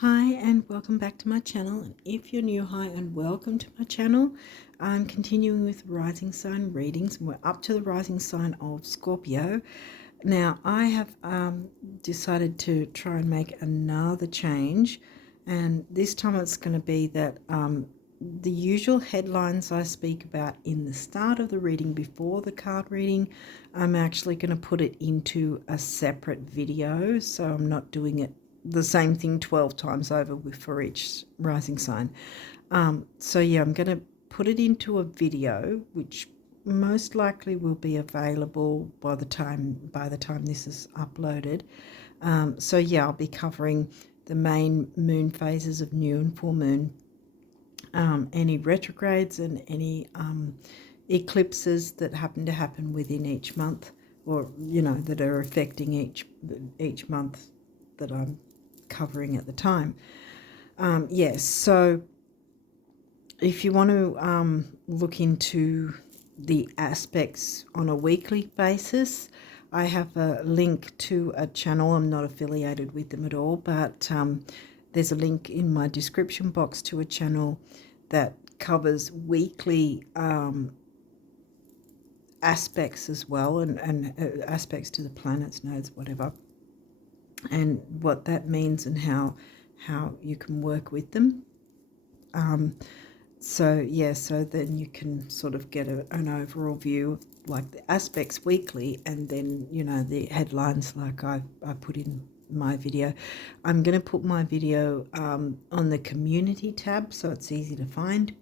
Hi and welcome back to my channel, and if you're new, hi and welcome to my channel. I'm continuing with rising sign readings, and we're up to the rising sign of Scorpio. Now I have decided to try and make another change, and this time it's going to be that the usual headlines I speak about in the start of the reading before the card reading, I'm actually going to put it into a separate video, so I'm not doing it the same thing 12 times over for each rising sign. So yeah, I'm going to put it into a video, which most likely will be available by the time this is uploaded. So yeah, I'll be covering the main moon phases of new and full moon, any retrogrades and any eclipses that happen to happen within each month, or that are affecting each month that I'm covering at the time. Yes, so if you want to look into the aspects on a weekly basis, I have a link to a channel. I'm not affiliated with them at all, but there's a link in my description box to a channel that covers weekly aspects as well, and aspects to the planets, nodes, whatever, and what that means and how you can work with them. So yeah, so then you can sort of get an overall view of like the aspects weekly, and then the headlines like I put in my video. I'm going to put my video on the community tab, so it's easy to find.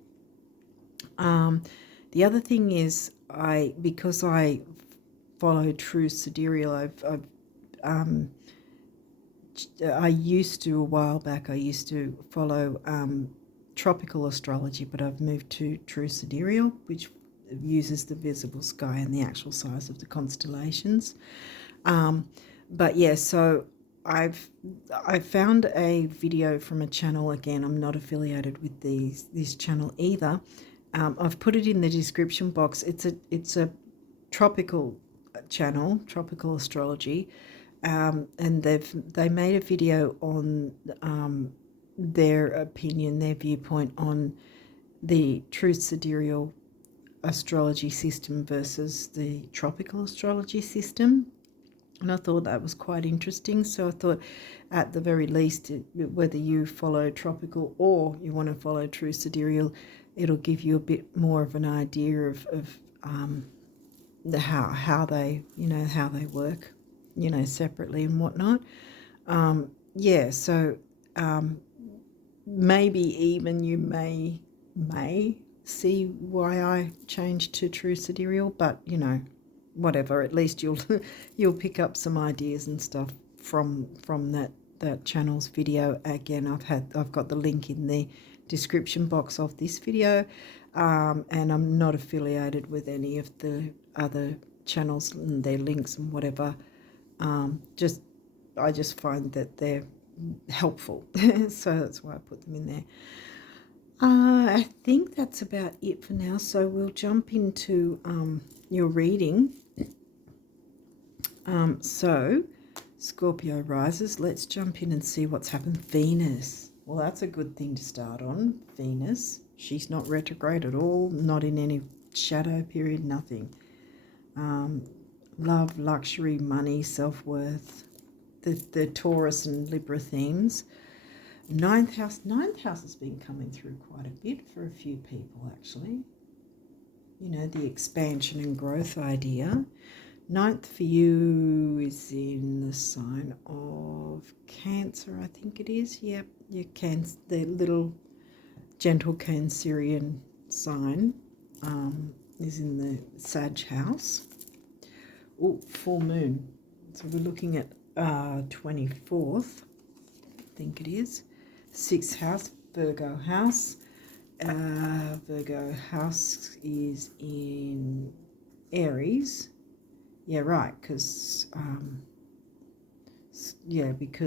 The other thing is, because I follow true sidereal, I used to, a while back, I used to follow tropical astrology, but I've moved to true sidereal, which uses the visible sky and the actual size of the constellations. But yeah, so I found a video from a channel. Again, I'm not affiliated with this channel either. I've put it in the description box. It's a tropical channel, tropical astrology, and they made a video on their opinion, their viewpoint on the true sidereal astrology system versus the tropical astrology system. And I thought that was quite interesting. So I thought, at the very least, whether you follow tropical or you want to follow true sidereal, it'll give you a bit more of an idea of how they work, separately and whatnot. Yeah, so maybe even you may see why I changed to true sidereal, but whatever. At least you'll pick up some ideas and stuff from that channel's video. Again, I've got the link in the description box of this video, and I'm not affiliated with any of the other channels and their links and whatever. I just find that they're helpful, so that's why I put them in there. I think that's about it for now, so we'll jump into your reading. So Scorpio rises, let's jump in and see what's happened. Venus, well, that's a good thing to start on. Venus, she's not retrograde at all, not in any shadow period, nothing. Love, luxury, money, self-worth, the Taurus and Libra themes. Ninth house has been coming through quite a bit for a few people, actually. The expansion and growth idea. Ninth for you is in the sign of Cancer, I think it is. Yep, your Cancer, the little gentle Cancerian sign is in the Sag house. Oh, full moon. So we're looking at 24th, I think it is. 6th house, Virgo house. Virgo house is in Aries. Yeah, right, because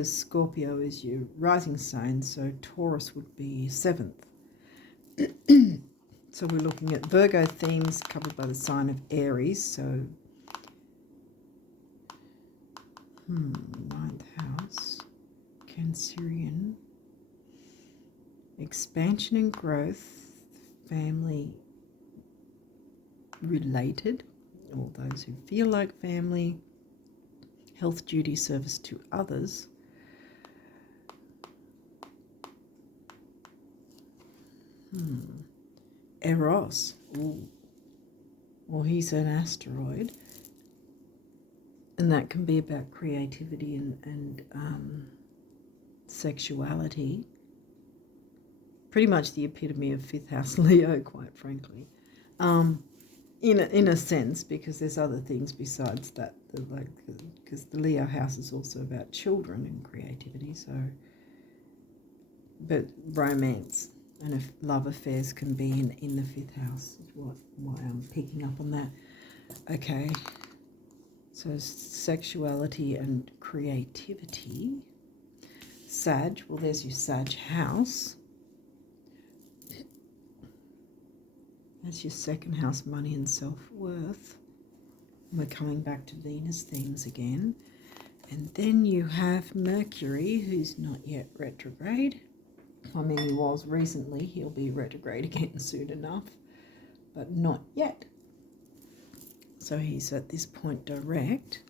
Scorpio is your rising sign, so Taurus would be 7th. So we're looking at Virgo themes covered by the sign of Aries. So 9th house, Cancerian. expansion and growth, family related, or those who feel like family, health, duty, service to others. Eros. Ooh. Well, he's an asteroid. And that can be about creativity and sexuality. Pretty much the epitome of fifth house Leo, quite frankly. In a sense, because there's other things besides that, because the Leo house is also about children and creativity. So, but romance and if love affairs can be in the fifth house. Is why I'm picking up on that. Okay. So sexuality and creativity. Sag, well, there's your Sag house. That's your second house, money and self-worth. We're coming back to Venus themes again. And then you have Mercury, who's not yet retrograde. I mean, he was recently. He'll be retrograde again soon enough, but not yet. So he's at this point direct.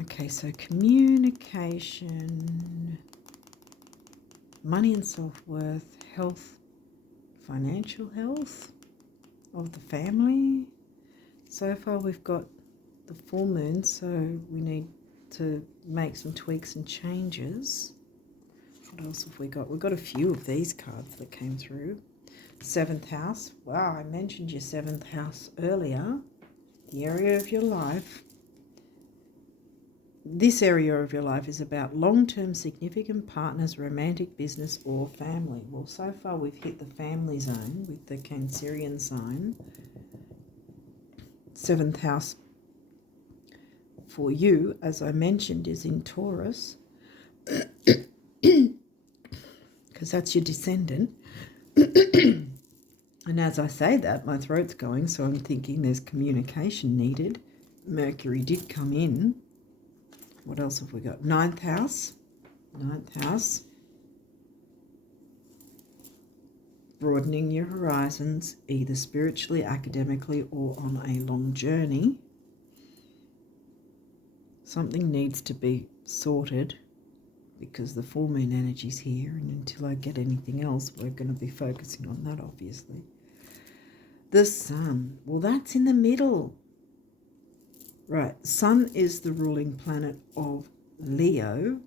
Okay, so communication, money and self-worth, health, financial health of the family. So far we've got the full moon, so we need to make some tweaks and changes. What else have we got? We've got a few of these cards that came through. Seventh house. Wow, I mentioned your seventh house earlier. The area of your life. This area of your life is about long-term significant partners, romantic, business, or family. Well, so far we've hit the family zone with the Cancerian sign. Seventh house for you, as I mentioned, is in Taurus. Because that's your descendant. And as I say that, my throat's going, so I'm thinking there's communication needed. Mercury did come in. What else have we got? Ninth house. Ninth house. Broadening your horizons, either spiritually, academically, or on a long journey. Something needs to be sorted because the full moon energy's here, and until I get anything else, we're going to be focusing on that, obviously. The sun. Well, that's in the middle. Right, Sun is the ruling planet of Leo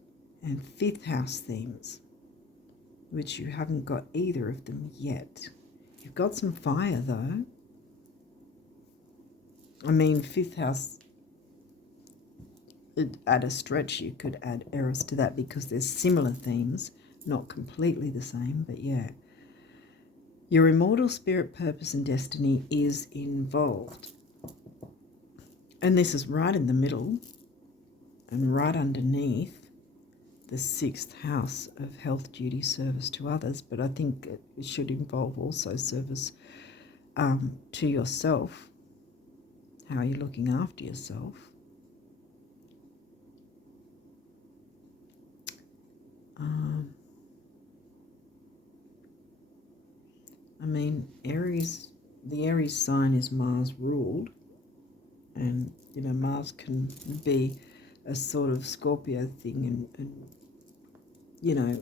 and fifth house themes, which you haven't got either of them yet. You've got some fire, though. I mean, fifth house, at a stretch, you could add Eros to that because there's similar themes, not completely the same, but yeah. Your immortal spirit, purpose, and destiny is involved. And this is right in the middle and right underneath the sixth house of health, duty, service to others. But I think it should involve also service to yourself. How are you looking after yourself? I mean, Aries, the Aries sign is Mars ruled. And, you know, Mars can be a sort of Scorpio thing and you know,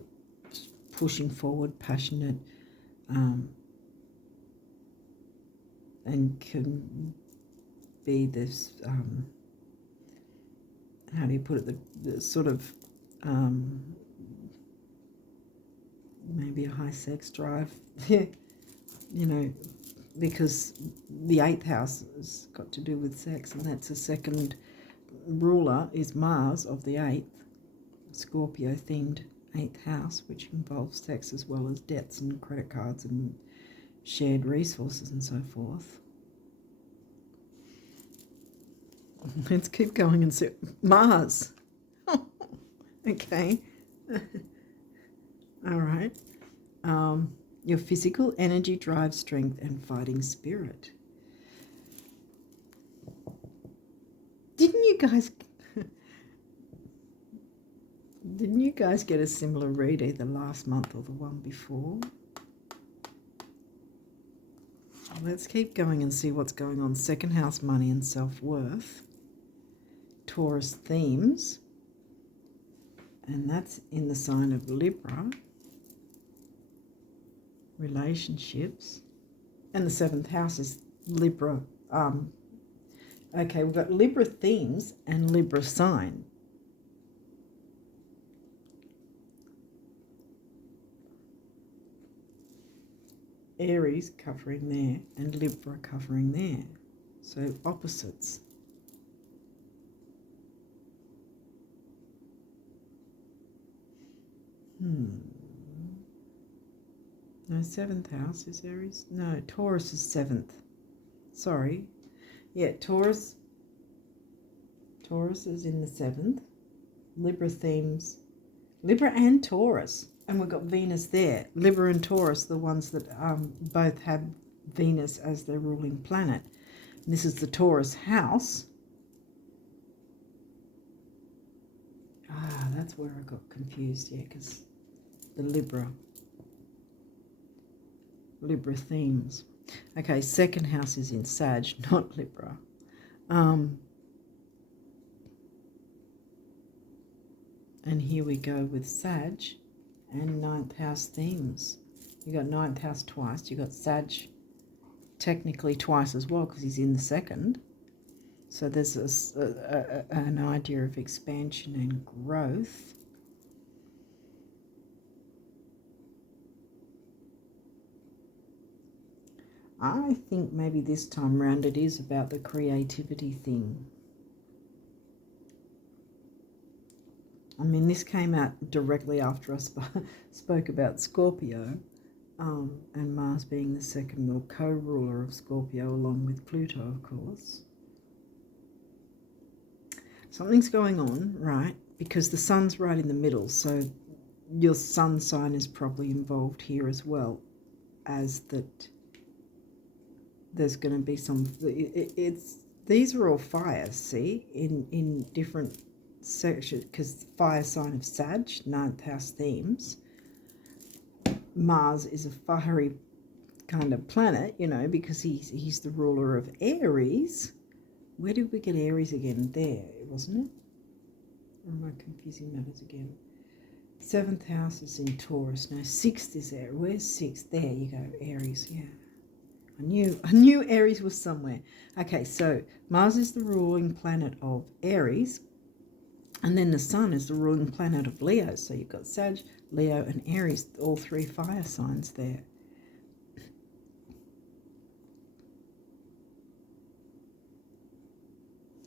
pushing forward, passionate, and can be this, how do you put it, the sort of, maybe a high sex drive, you know, because the eighth house has got to do with sex, and that's a second ruler is Mars of the eighth, Scorpio themed eighth house, which involves sex as well as debts and credit cards and shared resources and so forth. Let's keep going and see. Mars. Okay. All right. Your physical energy, drive, strength, and fighting spirit. Didn't Didn't you guys get a similar read either last month or the one before? Let's keep going and see what's going on. Second house, money and self-worth. Taurus themes. And that's in the sign of Libra. Relationships. And the 7th house is Libra. Okay, we've got Libra themes and Libra sign. Aries covering there and Libra covering there. So opposites. No, 7th house is Aries. No, Taurus is 7th. Sorry. Yeah, Taurus is in the 7th. Libra themes. Libra and Taurus. And we've got Venus there. Libra and Taurus, the ones that both have Venus as their ruling planet. And this is the Taurus house. That's where I got confused, yeah, because the Libra themes. Okay, 2nd house is in Sag, not Libra. And here we go with Sag and 9th house themes. You got 9th house twice. You got Sag technically twice as well because he's in the 2nd. So there's an idea of expansion and growth. I think maybe this time round it is about the creativity thing. I mean, this came out directly after I spoke about Scorpio, and Mars being the 2nd or co-ruler of Scorpio along with Pluto, of course. Something's going on, right? Because the sun's right in the middle, so your sun sign is probably involved here as well, as that there's going to be some, these are all fires, see, in different sections, because fire sign of Sag, 9th house themes. Mars is a fiery kind of planet, you know, because he's the ruler of Aries. Where did we get Aries again? There, wasn't it? Or am I confusing matters again? 7th house is in Taurus. No, 6th is there. Where's 6th? There you go, Aries, yeah. I knew Aries was somewhere. Okay, so Mars is the ruling planet of Aries, and then the Sun is the ruling planet of Leo. So you've got Sag, Leo, and Aries, all 3 fire signs there.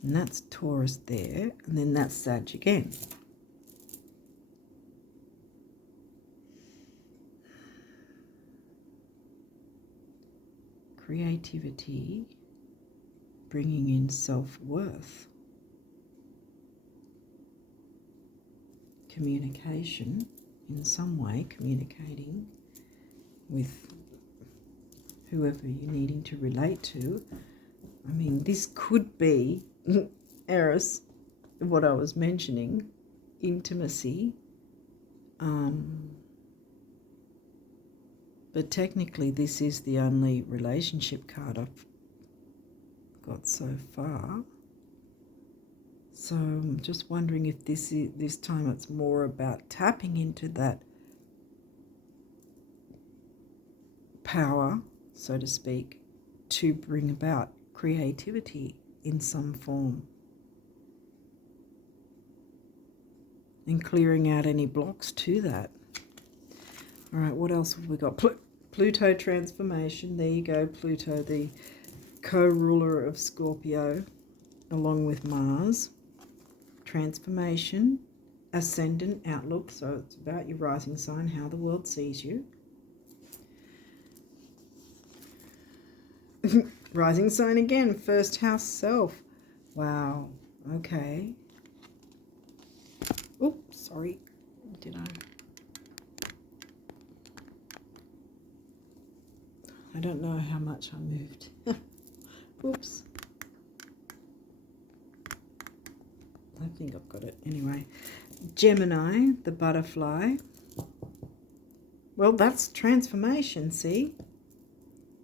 And that's Taurus there, and then that's Sag again. Creativity, bringing in self-worth. Communication, in some way, communicating with whoever you're needing to relate to. I mean, this could be Eris, what I was mentioning, intimacy. But technically this is the only relationship card I've got so far. So I'm just wondering if this time it's more about tapping into that power, so to speak, to bring about creativity in some form. And clearing out any blocks to that. All right, what else have we got? Pluto transformation. There you go, Pluto, the co-ruler of Scorpio, along with Mars. Transformation, ascendant outlook. So it's about your rising sign, how the world sees you. Rising sign again, 1st house self. Wow, okay. Oh, sorry, did I don't know how much I moved. Oops. I think I've got it. Anyway, Gemini, the butterfly. Well, that's transformation, see?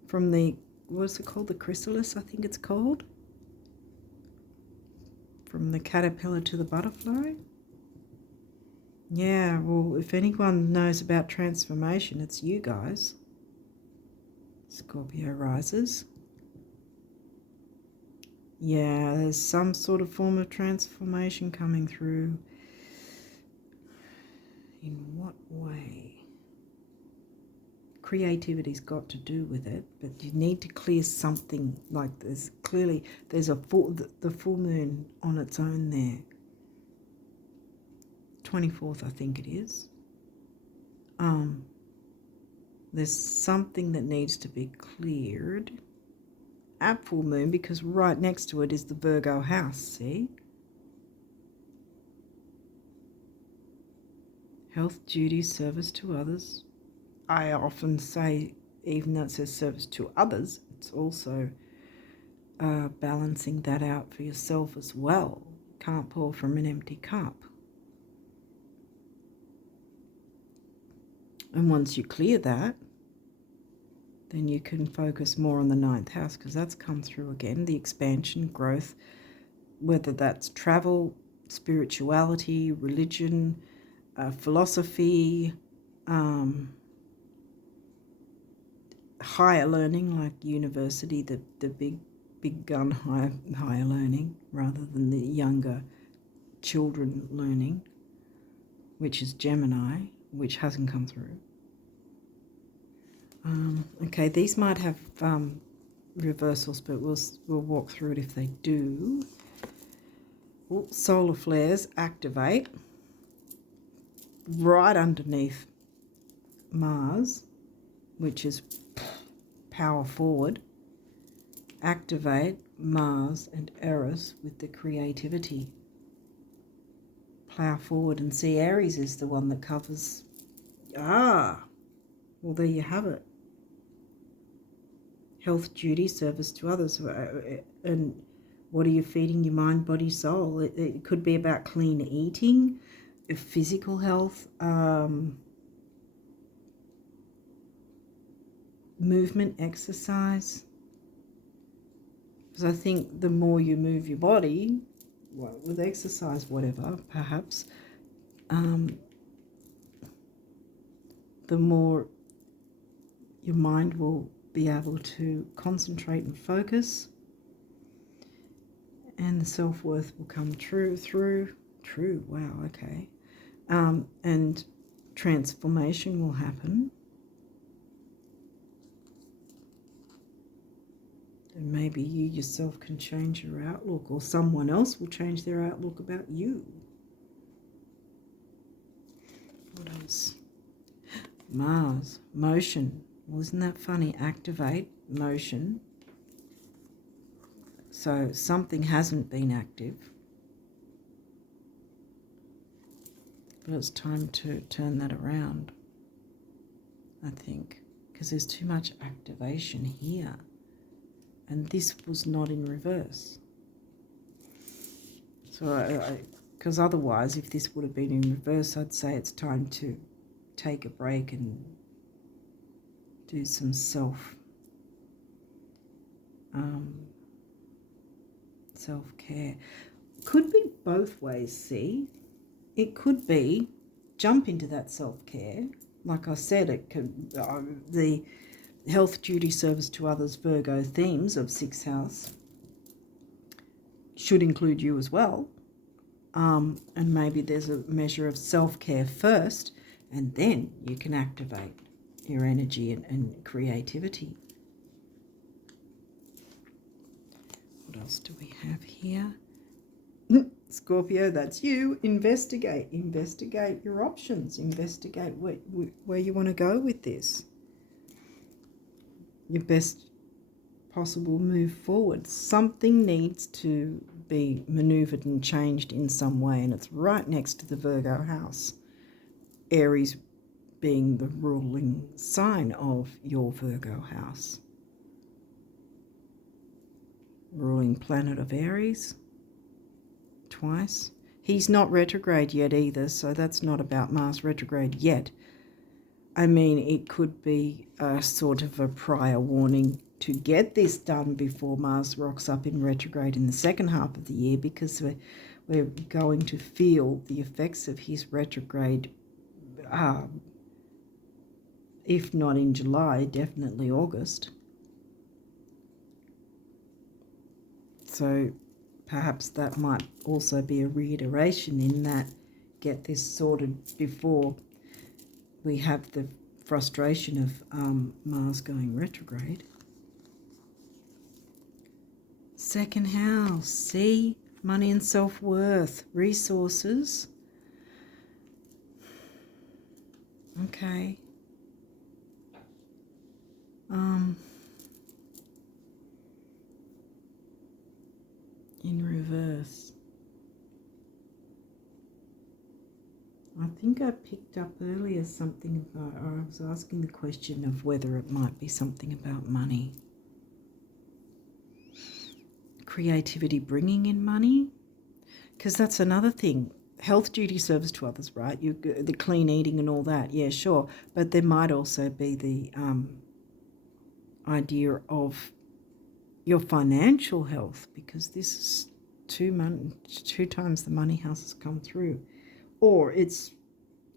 From the, what's it called? The chrysalis, I think it's called. From the caterpillar to the butterfly. Yeah, well, if anyone knows about transformation, it's you guys. Scorpio rises. Yeah, there's some sort of form of transformation coming through. In what way? Creativity's got to do with it, but you need to clear something. Like there's a the full moon on its own there. 24th, I think it is. There's something that needs to be cleared at full moon, because right next to it is the Virgo house, see? Health, duty, service to others. I often say, even though it says service to others, it's also balancing that out for yourself as well. Can't pour from an empty cup. And once you clear that, then you can focus more on the 9th house, because that's come through again, the expansion, growth, whether that's travel, spirituality, religion, philosophy, higher learning like university, the big gun higher learning, rather than the younger children learning, which is Gemini, which hasn't come through. Okay, these might have reversals, but we'll walk through it if they do. Well, solar flares activate right underneath Mars, which is power forward. Activate Mars and Eris with the creativity. Plow forward, and see, Aries is the one that covers. Well, there you have it. Health, duty, service to others. And what are you feeding your mind, body, soul? It could be about clean eating, physical health, movement, exercise. Because I think the more you move your body, well, with exercise, whatever, perhaps, the more your mind will be able to concentrate and focus, and the self-worth will come true, wow, okay. And transformation will happen. And maybe you yourself can change your outlook, or someone else will change their outlook about you. What else? Mars, motion. Well, isn't that funny? Activate, motion. So something hasn't been active, but it's time to turn that around, I think, because there's too much activation here, and this was not in reverse. So because otherwise, if this would have been in reverse, I'd say it's time to take a break and do some self-care. Could be both ways, see? It could be jump into that self-care. Like I said, it could the health, duty, service to others, Virgo themes of 6th house should include you as well. And maybe there's a measure of self-care first, and then you can activate your energy and creativity. What else do we have here? Scorpio, that's you. Investigate your options. Investigate where you want to go with this. Your best possible move forward. Something needs to be maneuvered and changed in some way, and it's right next to the Virgo house. Aries being the ruling sign of your Virgo house. Ruling planet of Aries, twice. He's not retrograde yet either, so that's not about Mars retrograde yet. I mean, it could be a sort of a prior warning to get this done before Mars rocks up in retrograde in the second half of the year, because we're going to feel the effects of his retrograde, if not in July, definitely August. So perhaps that might also be a reiteration in that get this sorted before we have the frustration of Mars going retrograde. Second house, see, money and self-worth, resources. Okay. In reverse. I think I picked up earlier something about, or I was asking the question of whether it might be something about money. Creativity bringing in money, because that's another thing. Health, duty, service to others, right? The clean eating and all that, yeah, sure. But there might also be the idea of your financial health, because this is two times the money house has come through. Or it's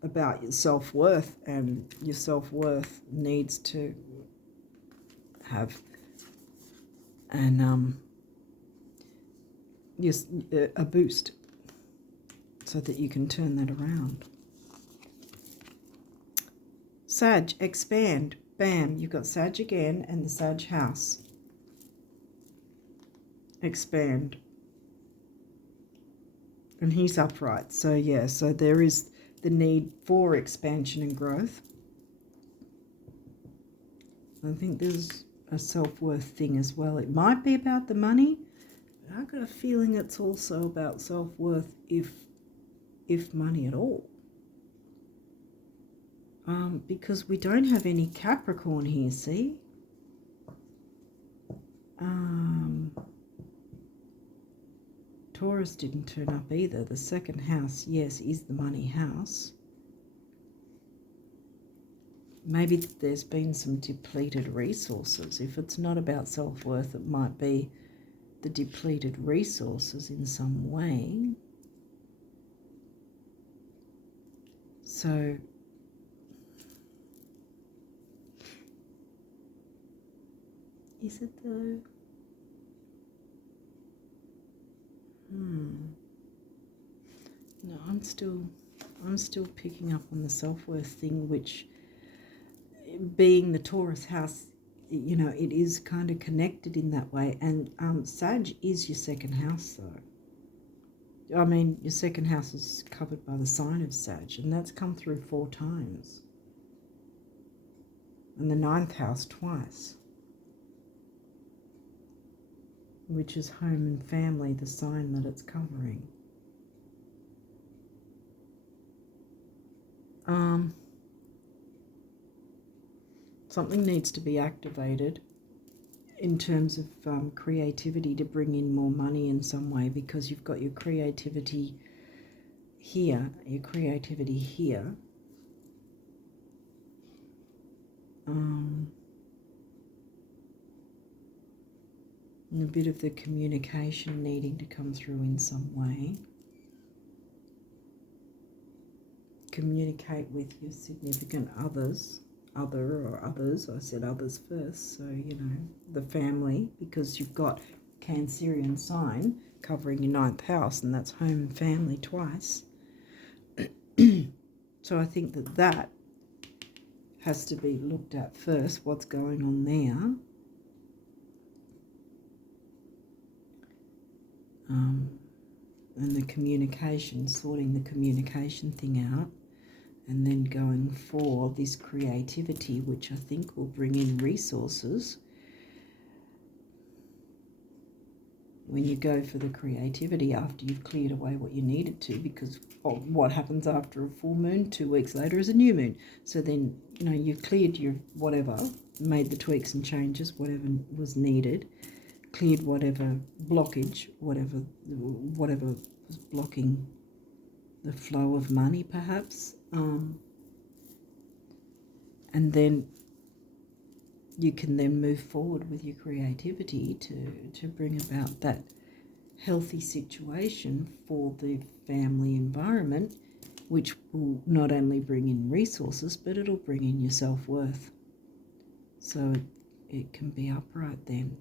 about your self-worth, and your self-worth needs to have a boost so that you can turn that around. Sag, expand. Bam, you've got Sag again and the Sag house. Expand. And he's upright. So yeah, so there is the need for expansion and growth. I think there's a self-worth thing as well. It might be about the money, but I've got a feeling it's also about self-worth, if money at all. Because we don't have any Capricorn here, see? Taurus didn't turn up either. The second house, yes, is the money house. Maybe there's been some depleted resources. If it's not about self-worth, it might be the depleted resources in some way. So is it though? No, I'm still picking up on the self-worth thing, which, being the Taurus house, you know, it is kind of connected in that way. And Sag is your second house, though. I mean, your second house is covered by the sign of Sag, and that's come through 4 times. And the 9th house twice, which is home and family, the sign that it's covering. Something needs to be activated in terms of creativity to bring in more money in some way, because you've got your creativity here, and a bit of the communication needing to come through in some way. Communicate with your significant others. I said others first, so you know, the family, because you've got Cancerian sign covering your 9th house, and that's home and family twice. So I think that has to be looked at first, what's going on there. And the communication, sorting the communication thing out. And then going for this creativity, which I think will bring in resources. When you go for the creativity after you've cleared away what you needed to, because what happens after a full moon, 2 weeks later is a new moon. So then, you know, you've cleared your whatever, made the tweaks and changes, whatever was needed, cleared whatever blockage, whatever was blocking the flow of money perhaps. And then you can then move forward with your creativity to bring about that healthy situation for the family environment, which will not only bring in resources, but it'll bring in your self-worth. So it can be upright then.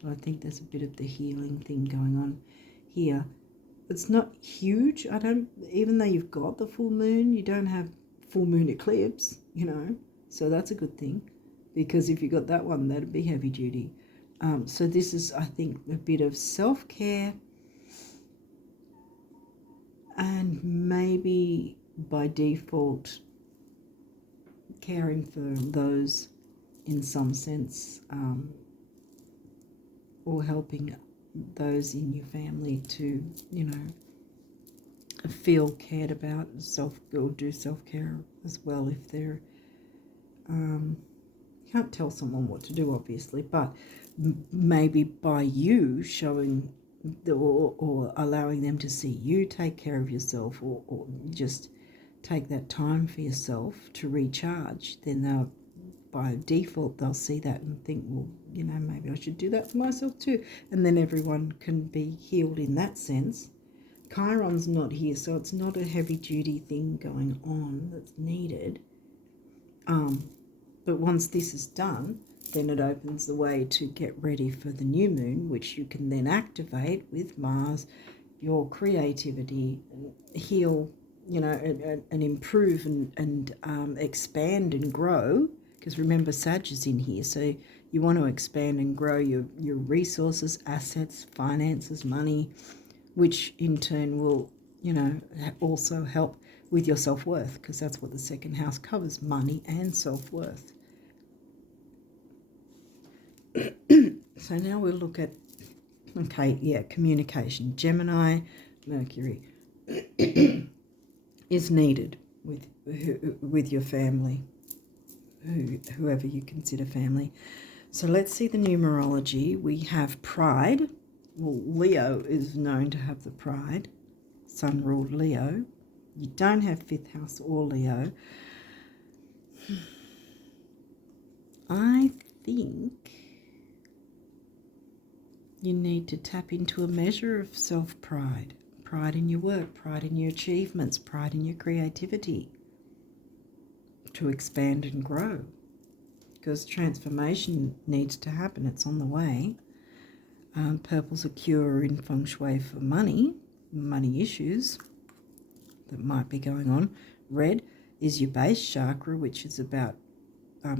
So I think there's a bit of the healing thing going on here. It's not huge. Even though you've got the full moon, you don't have full moon eclipse, so that's a good thing, because if you got that one, that'd be heavy duty. So this is, I think, a bit of self-care, and maybe by default caring for those in some sense, or helping those in your family to, feel cared about, or do self-care as well if they're, you can't tell someone what to do obviously, but maybe by you showing or allowing them to see you take care of yourself, or just take that time for yourself to recharge, then by default they'll see that and think, well, maybe I should do that for myself too, and then everyone can be healed in that sense. Chiron's not here, so it's not a heavy duty thing going on that's needed. But once this is done, then it opens the way to get ready for the new moon, which you can then activate with Mars, your creativity, heal, and improve and expand and grow. Because remember, Sag is in here, so you want to expand and grow your resources, assets, finances, money, which in turn will, also help with your self-worth, because that's what the second house covers, money and self-worth. So now we'll look at, communication. Gemini, Mercury is needed with your family, whoever you consider family. So let's see the numerology. We have pride. Well, Leo is known to have the pride. Sun ruled Leo. You don't have fifth house or Leo. I think you need to tap into a measure of self-pride. Pride in your work, pride in your achievements, pride in your creativity, to expand and grow. Because transformation needs to happen. It's on the way. Purple's a cure in feng shui for money issues that might be going on. Red is your base chakra, which is about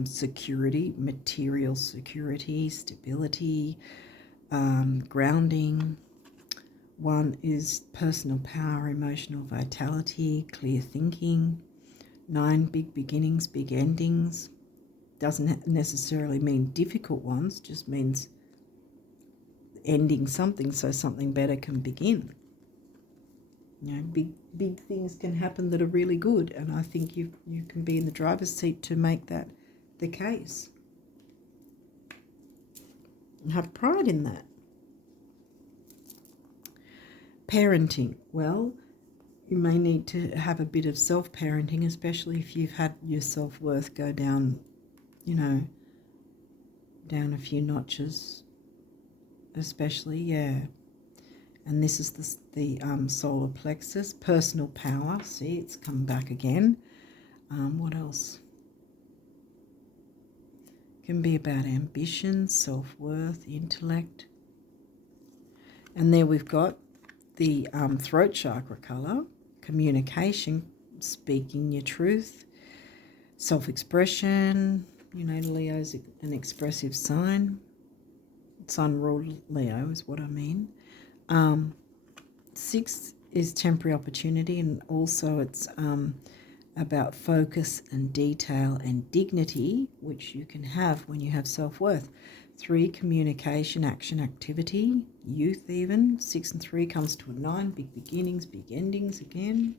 security, material security, stability, grounding. One is personal power, emotional vitality, clear thinking. 9, big beginnings, big endings. Doesn't necessarily mean difficult ones, just means ending something so something better can begin. Big things can happen that are really good, and I think you can be in the driver's seat to make that the case. And have pride in that. Parenting. Well, you may need to have a bit of self-parenting, especially if you've had your self-worth go down, down a few notches, especially, And this is the solar plexus, personal power. See, it's come back again. What else? Can be about ambition, self-worth, intellect. And there we've got the throat chakra colour, communication, speaking your truth, self-expression. Leo's an expressive sign. Sun ruled Leo is what I mean. 6 is temporary opportunity, and also it's about focus and detail and dignity, which you can have when you have self-worth. 3, communication, action, activity, youth even. 6 and 3 comes to a 9, big beginnings, big endings again.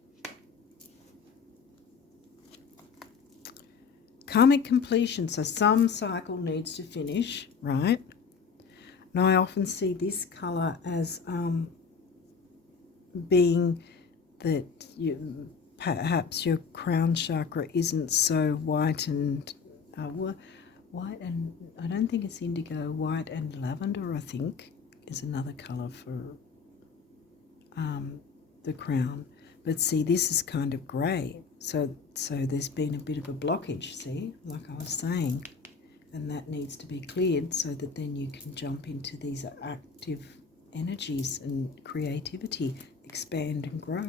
Karmic completion, so some cycle needs to finish, right? And I often see this colour as being that you perhaps your crown chakra isn't so white and white and I don't think it's indigo, white and lavender, I think, is another colour for the crown. But see, this is kind of grey, so there's been a bit of a blockage, see, like I was saying, and that needs to be cleared so that then you can jump into these active energies and creativity, expand and grow.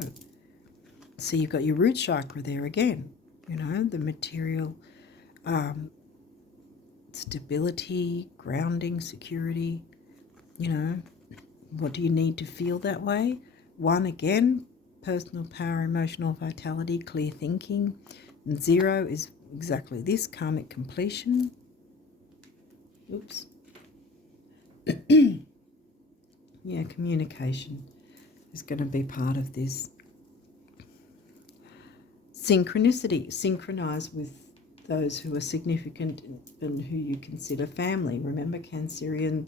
So you've got your root chakra there again, you know, the material, stability, grounding, security, you know, what do you need to feel that way? 1 again, personal power, emotional vitality, clear thinking. And 0 is exactly this, karmic completion. Oops. Yeah, communication is going to be part of this. Synchronicity, synchronize with those who are significant and who you consider family. Remember, Cancerian,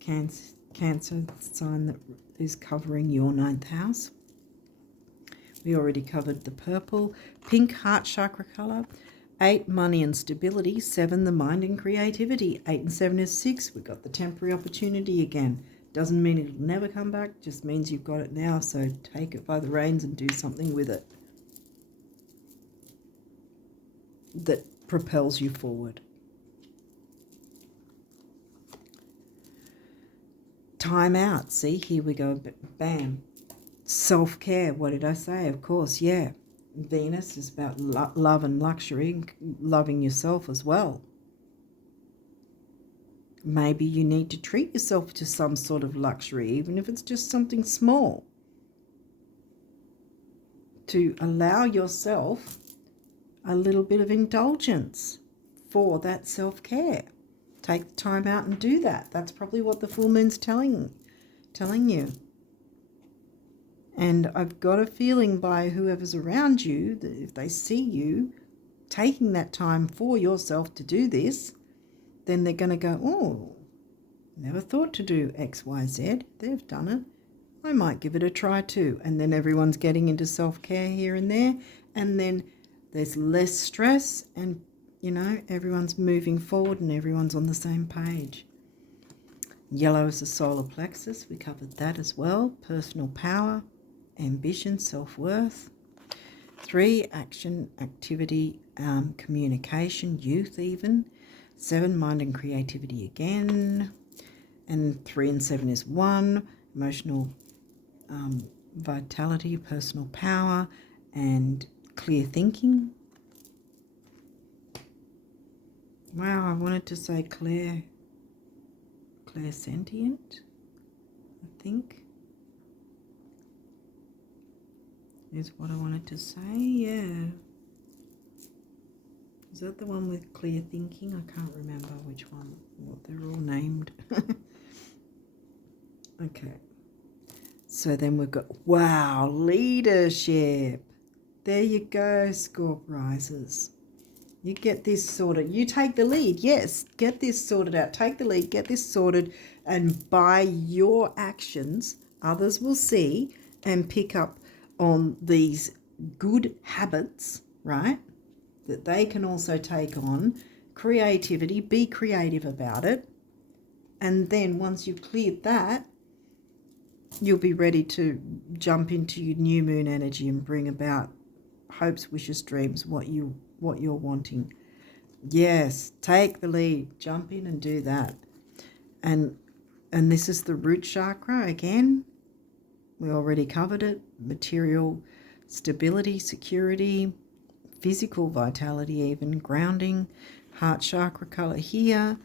Cancer sign that is covering your 9th house. We already covered the purple. Pink, heart chakra colour. 8, money and stability. 7, the mind and creativity. 8 and 7 is 6. We've got the temporary opportunity again. Doesn't mean it'll never come back, just means you've got it now, so take it by the reins and do something with it that propels you forward. Time out. See, here we go. Bam. Self-care. What did I say? Of course, yeah. Venus is about love and luxury, loving yourself as well. Maybe you need to treat yourself to some sort of luxury, even if it's just something small, to allow yourself a little bit of indulgence for that self-care. Take the time out and do that. That's probably what the full moon's telling you. And I've got a feeling by whoever's around you that if they see you taking that time for yourself to do this, then they're going to go, oh, never thought to do X, Y, Z. They've done it. I might give it a try too. And then everyone's getting into self-care here and there. And then there's less stress and, you know, everyone's moving forward and everyone's on the same page. Yellow is the solar plexus. We covered that as well. Personal power, ambition, self-worth. 3, action, activity, communication, youth even. 7, mind and creativity again. And 3 and 7 is 1, emotional vitality, personal power, and clear thinking. Wow, I wanted to say clairsentient, I think, is what I wanted to say, yeah. Is that the one with clear thinking? I can't remember which one, what they're all named. Okay. So then we've got, wow, leadership. There you go, Scorp risers. You get this sorted. You take the lead. Yes, get this sorted out. Take the lead, get this sorted, and by your actions, others will see and pick up on these good habits, right, that they can also take on. Creativity, be creative about it. And then once you've cleared that, you'll be ready to jump into your new moon energy and bring about hopes, wishes, dreams, what you're wanting. Yes, take the lead, jump in and do that. And this is the root chakra again. We already covered it. Material stability, security, physical vitality, even grounding. Heart chakra color here.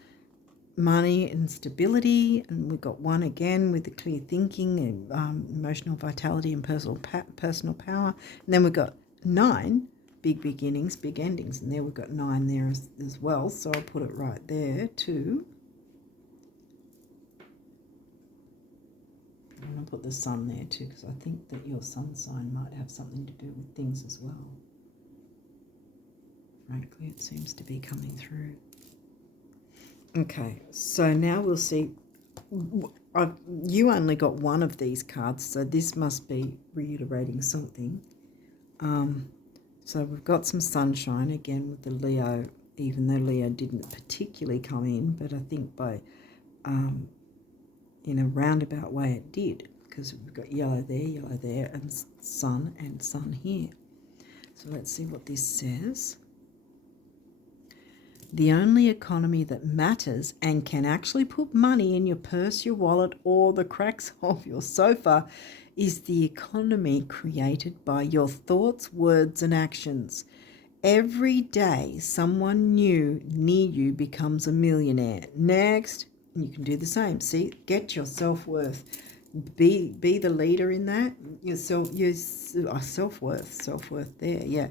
Money and stability, and we've got 1 again with the clear thinking and emotional vitality and personal power. And then we've got 9, big beginnings, big endings, and there we've got 9 there as well, so I'll put it right there too. I'm going to put the sun there too, because I think that your sun sign might have something to do with things as well. Frankly, it seems to be coming through. Okay, so now we'll see you only got one of these cards, so this must be reiterating something. So we've got some sunshine again with the Leo, even though Leo didn't particularly come in, but I think by in a roundabout way it did, because we've got yellow there, and sun here. So let's see what this says. The only economy that matters and can actually put money in your purse, your wallet, or the cracks of your sofa is the economy created by your thoughts, words, and actions. Every day, someone new near you becomes a millionaire. Next, you can do the same. See, get your self-worth. Be the leader in that. Self-worth there, yeah.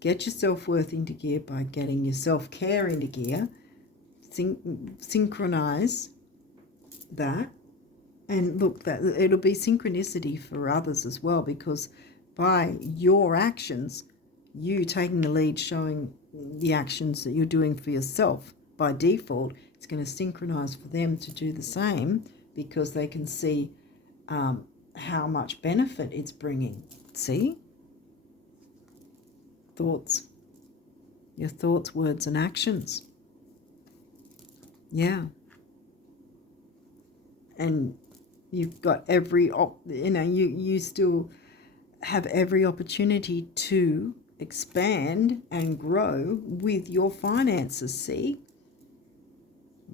Get your self-worth into gear by getting your self-care into gear. Synchronize that. And look, that it'll be synchronicity for others as well, because by your actions, you taking the lead, showing the actions that you're doing for yourself, by default, it's going to synchronize for them to do the same, because they can see how much benefit it's bringing. See? Thoughts. Your thoughts, words, and actions. Yeah. And you've got you still have every opportunity to expand and grow with your finances, see?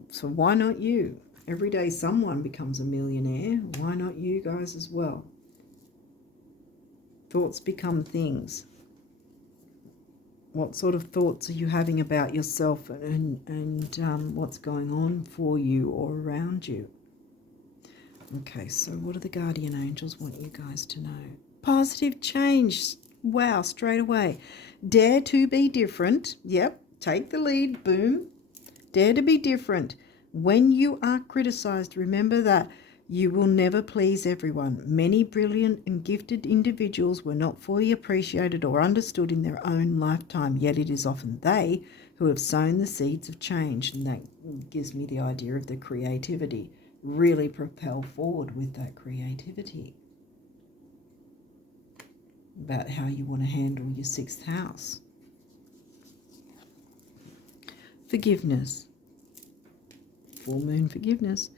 So why not you? Every day someone becomes a millionaire. Why not you guys as well? Thoughts become things. What sort of thoughts are you having about yourself and what's going on for you or around you? Okay, so what do the guardian angels want you guys to know? Positive change. Wow, straight away. Dare to be different. Yep, take the lead. Boom. Dare to be different. When you are criticized, remember that you will never please everyone. Many brilliant and gifted individuals were not fully appreciated or understood in their own lifetime, yet it is often they who have sown the seeds of change. And that gives me the idea of the creativity. Really propel forward with that creativity. About how you want to handle your 6th house. Forgiveness. Full moon forgiveness.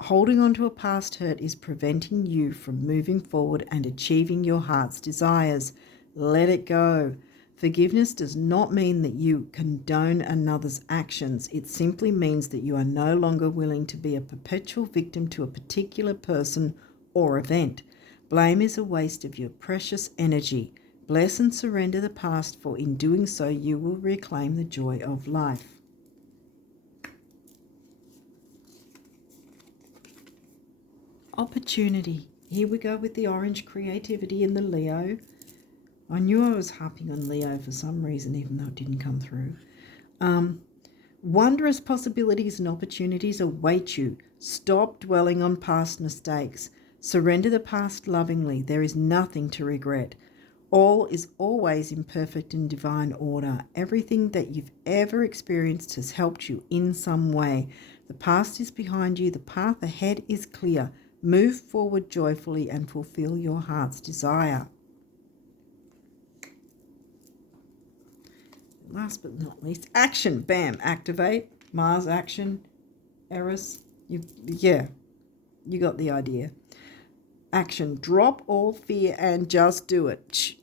Holding on to a past hurt is preventing you from moving forward and achieving your heart's desires. Let it go. Forgiveness does not mean that you condone another's actions. It simply means that you are no longer willing to be a perpetual victim to a particular person or event. Blame is a waste of your precious energy. Bless and surrender the past, for in doing so you will reclaim the joy of life. Opportunity. Here we go with the orange creativity in the Leo. I knew I was harping on Leo for some reason, even though it didn't come through. Wondrous possibilities and opportunities await you. Stop dwelling on past mistakes. Surrender the past lovingly. There is nothing to regret. All is always in perfect and divine order. Everything that you've ever experienced has helped you in some way. The past is behind you. The path ahead is clear. Move forward joyfully and fulfill your heart's desire. Last but not least, action. Bam, activate. Mars action. Eris. You got the idea. Action. Drop all fear and just do it.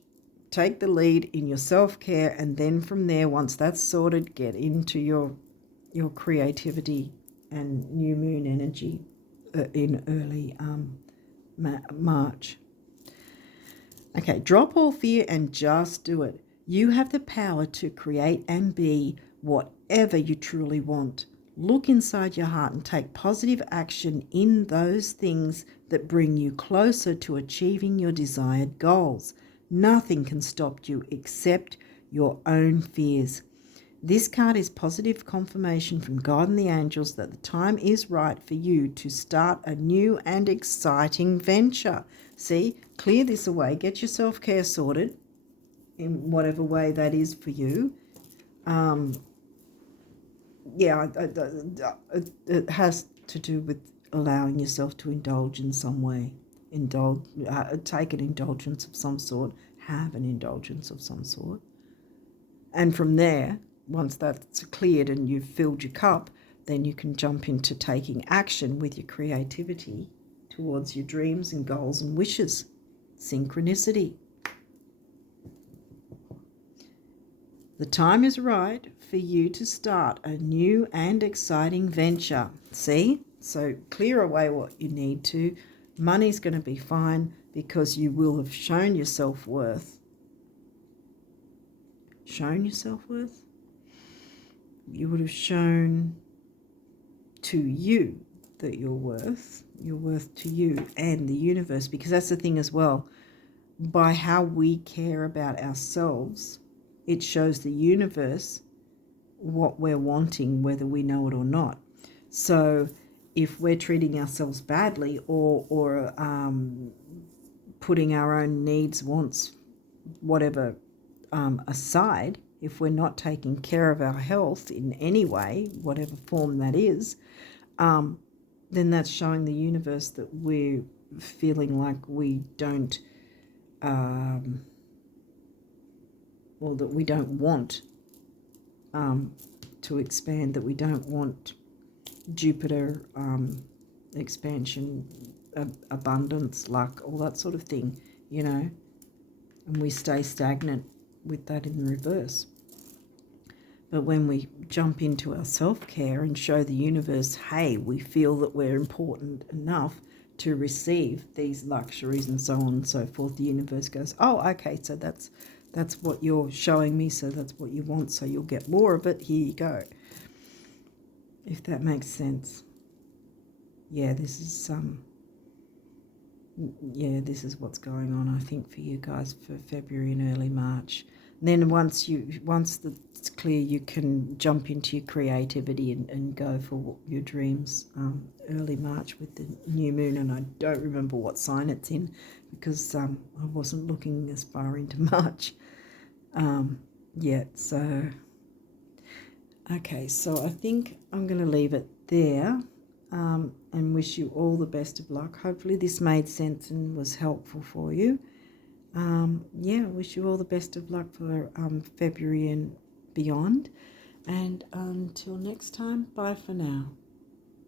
Take the lead in your self-care, and then from there, once that's sorted, get into your creativity and new moon energy in early March. Okay, drop all fear and just do it. You have the power to create and be whatever you truly want. Look inside your heart and take positive action in those things that bring you closer to achieving your desired goals. Nothing can stop you except your own fears. This card is positive confirmation from God and the angels that the time is right for you to start a new and exciting venture. See, clear this away. Get your self-care sorted in whatever way that is for you. It has to do with allowing yourself to indulge in some way. Take an indulgence of some sort, have an indulgence of some sort. And from there, once that's cleared and you've filled your cup, then you can jump into taking action with your creativity towards your dreams and goals and wishes. Synchronicity. The time is right for you to start a new and exciting venture. See? So clear away what you need to. Money's going to be fine because you will have shown your self-worth. Shown your self-worth? You would have shown to you that you're worth to you and the universe, because that's the thing as well. By how we care about ourselves, it shows the universe what we're wanting, whether we know it or not. So if we're treating ourselves badly or putting our own needs, wants, whatever aside, if we're not taking care of our health in any way, whatever form that is, then that's showing the universe that we're feeling like we don't, or that we don't want to expand, that we don't want Jupiter expansion, abundance, luck, all that sort of thing, you know, and we stay stagnant with that in reverse. But when we jump into our self-care and show the universe, hey, we feel that we're important enough to receive these luxuries and so on and so forth, the universe goes, oh, okay, so that's what you're showing me, so that's what you want, so you'll get more of it, here you go. If that makes sense. Yeah, this is what's going on, I think, for you guys for February and early March. And then once it's clear, you can jump into your creativity and go for your dreams early March with the new moon. And I don't remember what sign it's in because I wasn't looking as far into March yet. So, okay, so I think I'm going to leave it there. And wish you all the best of luck. Hopefully this made sense and was helpful for you. Wish you all the best of luck for February and beyond. And until next time, bye for now.